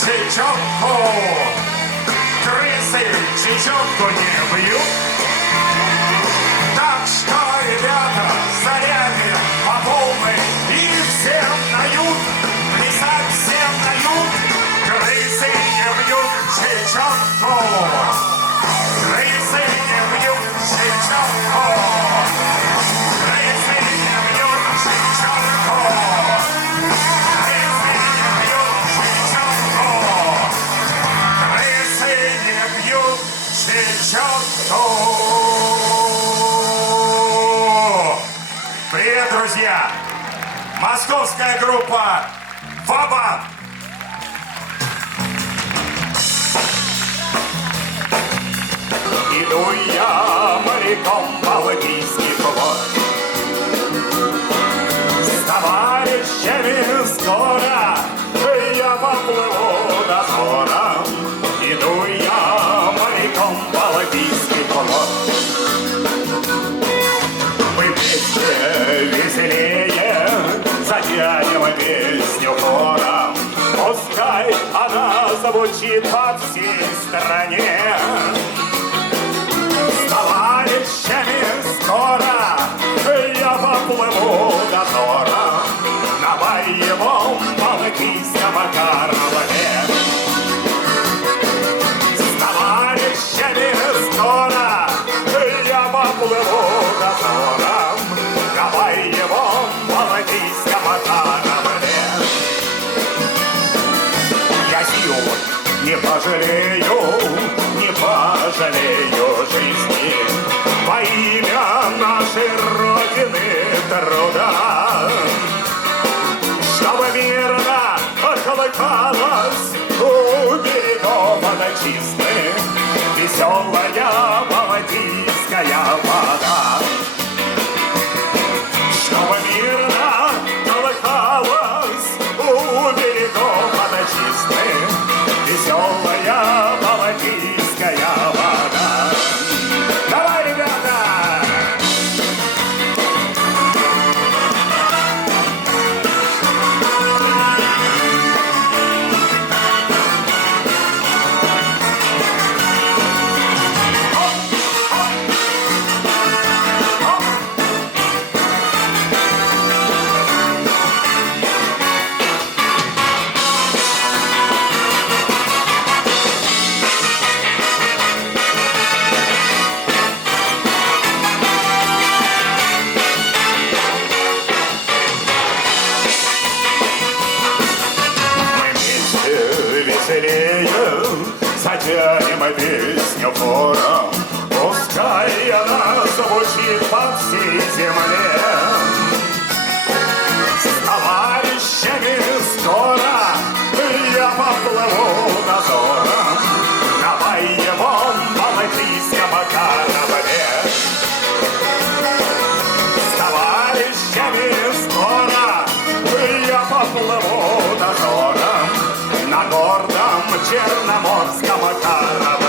чечетку. Крысы чечетку не бьют. Так что, ребята, заряды по полной и всем нают, плясать всем нают. Крысы не бьют чечетку. Крысы не бьют чечетку. Крысы не бьют чечетку. Крысы не бьют чечетку. Крысы не бьют чечетку. Привет, друзья! Московская группа Ва-БанкЪ. Иду я моряком Балтийский флот. С товарищами скоро я поплыву дозором. Иду я моряком Балтийский флот. Мы вместе веселее затянем песню хором. Пускай она звучит по всей стране. С товарищами скоро я поплыву дозором на боевом балтийском корабле. С товарищами скоро я поплыву дозором на боевом балтийском корабле. Я сил не пожалею, не пожалею жизни во имя нашей Родины труда, чтобы мирно колыхалась у берегов чистых веселая балтийская вода. Чтобы мирно колыхалась у берегов чистых веселая балтийская вода. Давай, ребята! Затянем песню хором, пускай она звучит по всей земле. С товарищами скоро я поплыву дозором на боевом балтийском корабле. С товарищами скоро я поплыву дозором на гордом черноморском корабле.